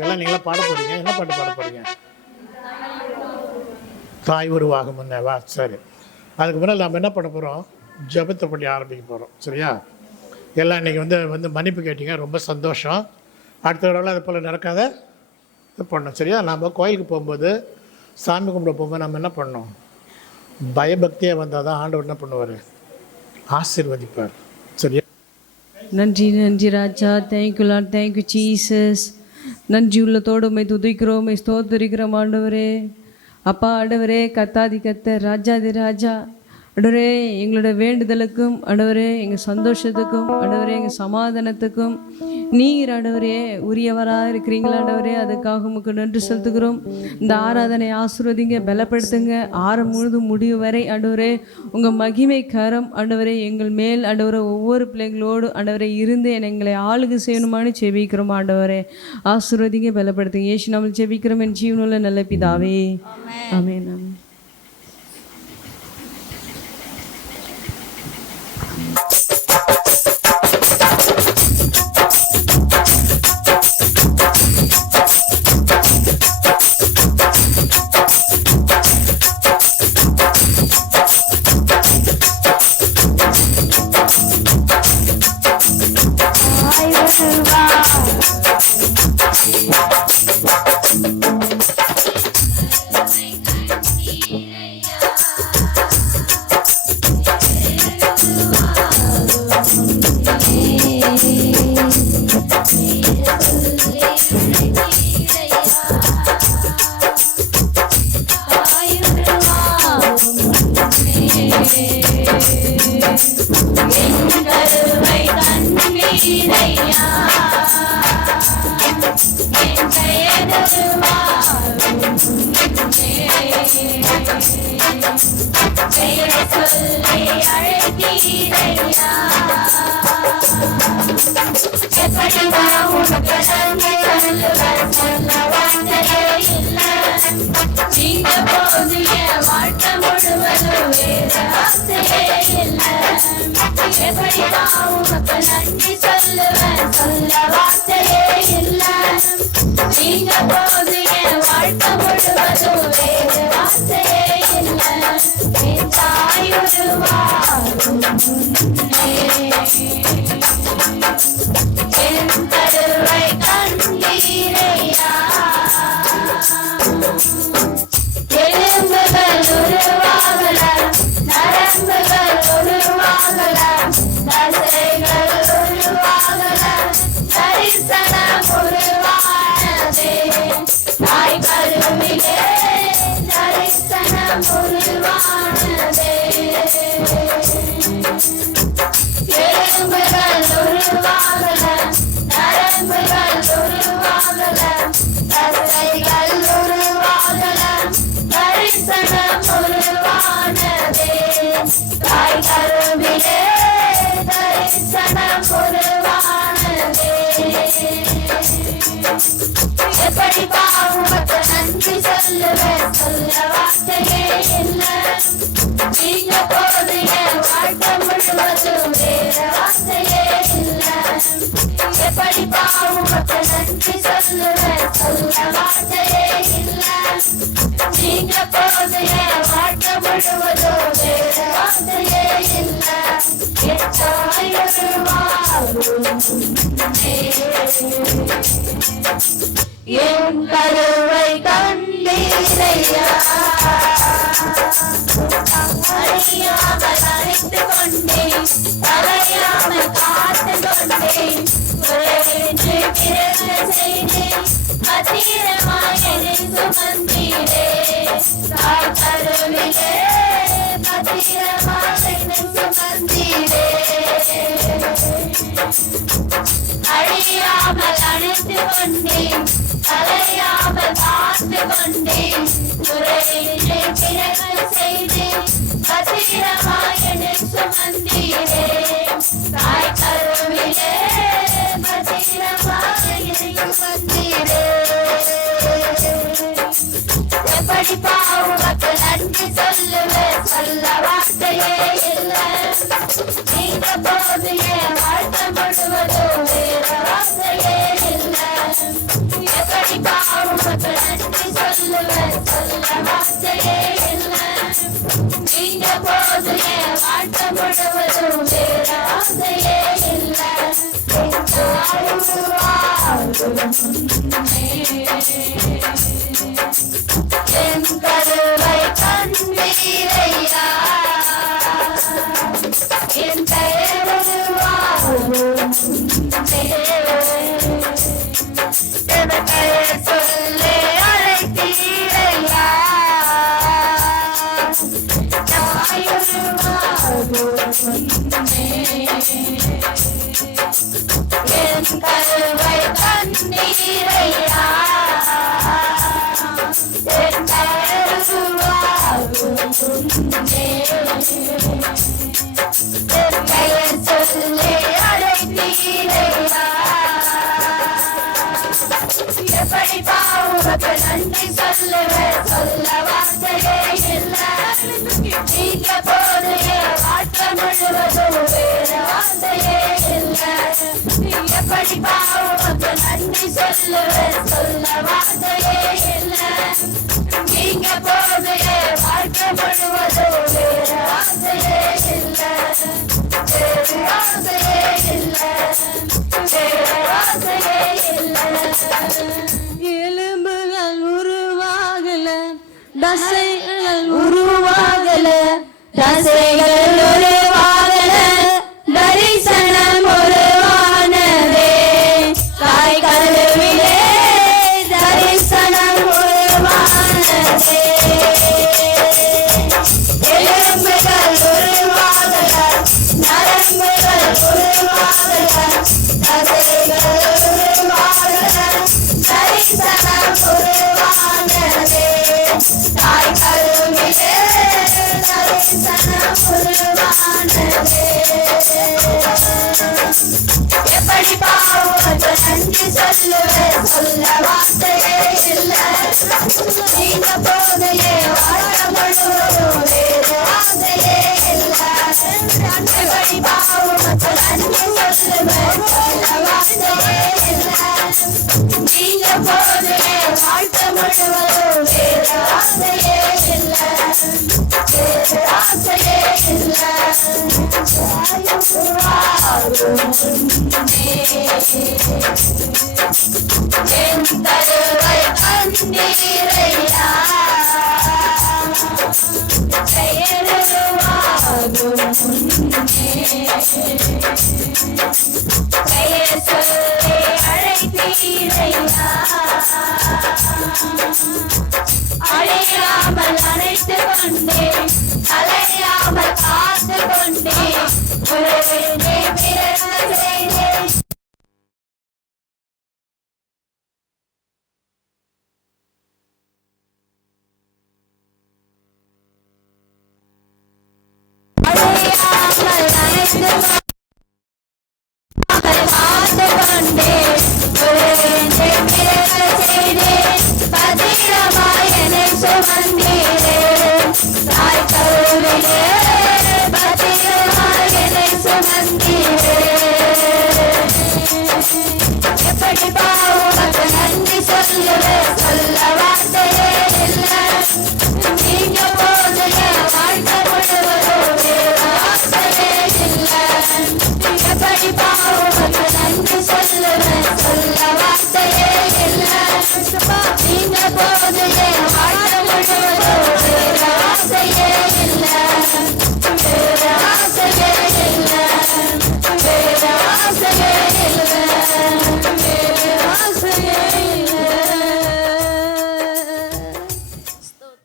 எல்லாம் நீங்களாம் பாட போகிறீங்க. என்ன பாட்டு பாட போகிறீங்க? தாய் உருவாகும் முன்னேவா? சரி. அதுக்கு முன்னால் நம்ம என்ன பண்ண போகிறோம்? ஜெபத்தை பண்ணி ஆரம்பிக்க போகிறோம். சரியா? எல்லாம் இன்றைக்கி வந்து மன்னிப்பு கேட்டீங்க, ரொம்ப சந்தோஷம். அடுத்த தடவை அது போல் நடக்காத இது பண்ணோம். சரியா? நம்ம கோயிலுக்கு போகும்போது, சாமி கும்பிட போகும்போது நம்ம என்ன பண்ணோம்? பயபக்தியாக வந்தால் தான் ஆண்டவர் என்ன பண்ணுவார்? ஆசீர்வதிப்பார். சரியா? நன்றி நன்றி ராஜா. Thank you Lord, thank you Jesus. நன்றி உள்ளத்தோடு உம்மை துதிக்கிறோம், உம்மை ஸ்தோத்திரிக்கிறோம் ஆண்டவரே. அப்பா ஆண்டவரே, கத்தாதி கத்தர், ராஜாதி ராஜா ஆண்டவரே, எங்களோட வேண்டுதலுக்கும் ஆண்டவரே, எங்கள் சந்தோஷத்துக்கும் ஆண்டவரே, எங்கள் சமாதானத்துக்கும் நீர் ஆண்டவரே உரியவராக இருக்கிறீங்களா ஆண்டவரே. அதுக்காக உமக்கு நன்றி செலுத்துகிறோம். இந்த ஆராதனை ஆசீர்வதிங்க, பலப்படுத்துங்க. ஆரம் முழுதும் முடிவு வரை ஆண்டவரே உங்கள் மகிமை கரம் ஆண்டவரே எங்கள் மேல் ஆண்டவரே ஒவ்வொரு பிள்ளைங்களோடு ஆண்டவரே இருந்து எங்களை ஆளுகை செய்யணுமான்னு செபிக்கிறோம் ஆண்டவரே. ஆசீர்வதிங்க, பலப்படுத்துங்க. இயேசு நாமத்தில் செபிக்கிறோம் என் ஜீவனுள்ள நல்ல பிதாவே. ஆமென். ஆமென். என் கருவை கண்டீரையா, அறியாமல் அழைத்து கொண்டேன், தலையாமல் காத்து கொண்டேன், குறைவின்றி பிறகு செய்தேன், பத்திரமாய் என்னை சுமந்தீரே, தாய் கருவிலே பத்திரமாய் என்னை சுமந்தீரே, அழியாமல் அழைத்து கொண்டேன், தலையாமல் காத்து கொண்டேன், குறையின்றி பிறகு செய்தேன், பத்திரமாய் என்னை சுமந்தீரே, தாய் கருவிலே பத்திரமாய் என்னை சுமந்தீரே. எப்படி பாவுக்கு நன்றி சொல்லுவேன், சொல்ல வார்த்தையே இல்லை, நீங்க போது என் வாழ்க்கை முழுவதும் வேற வார்த்தையே இல்லை. எப்படி என் கருவை கண்டீரையா என் பெயருருவாகும் என் பெயர் சொல்லி அழைத்தீரையா என் கருவை கண்டீரையா என் பெயருருவாகும் என் பெயர் சொல்லி அழைத்தீரையா எப்படி பாவுக்கு நன்றி சொல்லுவேன் சொல்ல வார்த்தையே இல்லை நீங்க போது என் வாழ்க்கை முழுவதும் வேறு வார்த்தையே இல்லை எப்படி பாவுக்கு நன்றி சொல்லுவேன் சொல்ல வார்த்தையே இல்லை நீங்க போது என் வாழ்க்கை முழுவதும் வேறு வார்த்தையே இல்லை வேறு வார்த்தையே இல்லை வேறு வார்த்தையே இல்லை எலும்புகள் உருவாகல தசைகள் உருவாகல தசைகள் உருவாகல தரிசனம் உருவானதே தாய் கருவிலே தரிசனம் உருவானதே எலும்புகள் உருவாகல நரம்புகள் உருவாகல தசைகள் உருவாகல தரிசனம் உருவானதே தாய் கருவிலே தரிசனம் உருவானதே எப்படி பாவுக்கு நன்றி சொல்லுவேன் சொல்ல வார்த்தையே இல்லை நீங்க போதையே வாழ்க்கை முழுவதும் வேறு ஆசையே இல்லை எப்படி பாவுக்கு நன்றி சொல்லுவேன் சொல்ல வார்த்தையே இல்லை நீங்க போதையே வாழ்க்கை முழுவதும் வேறு ஆசையே இல்லை வேறு ஆசையே இல்லை என் தருவை கண்டீரையா பெயருருவாகும் பெயர் சொல்லி அழைத்தீரையா அழியாமல் அழைத்து கொண்டேன் அலையாமல் காத்து கொண்டேன் உறவினை பிறக்க செய்தேன் அழியாமல் அழைத்து காத்து கொண்டேன் உறவினை பிறக்க செய்தேன் பத்திரமாய் என்னை சுமந்தீரே தாய் கருவிலே பத்திரமாய் என்னை சுமந்தீரே எப்படி பாவுக்கு நன்றி சொல்லுவேன் சொல்ல வார்த்தையே இல்லை நீங்க போது என் வாழ்க்கை முழுவதும் வேறு ஆசையே இல்லை எப்படி பாவுக்கு நன்றி சொல்லுவேன் சொல்ல வார்த்தையே இல்லை நீங்க போது என் வாழ்க்கை முழுவதும்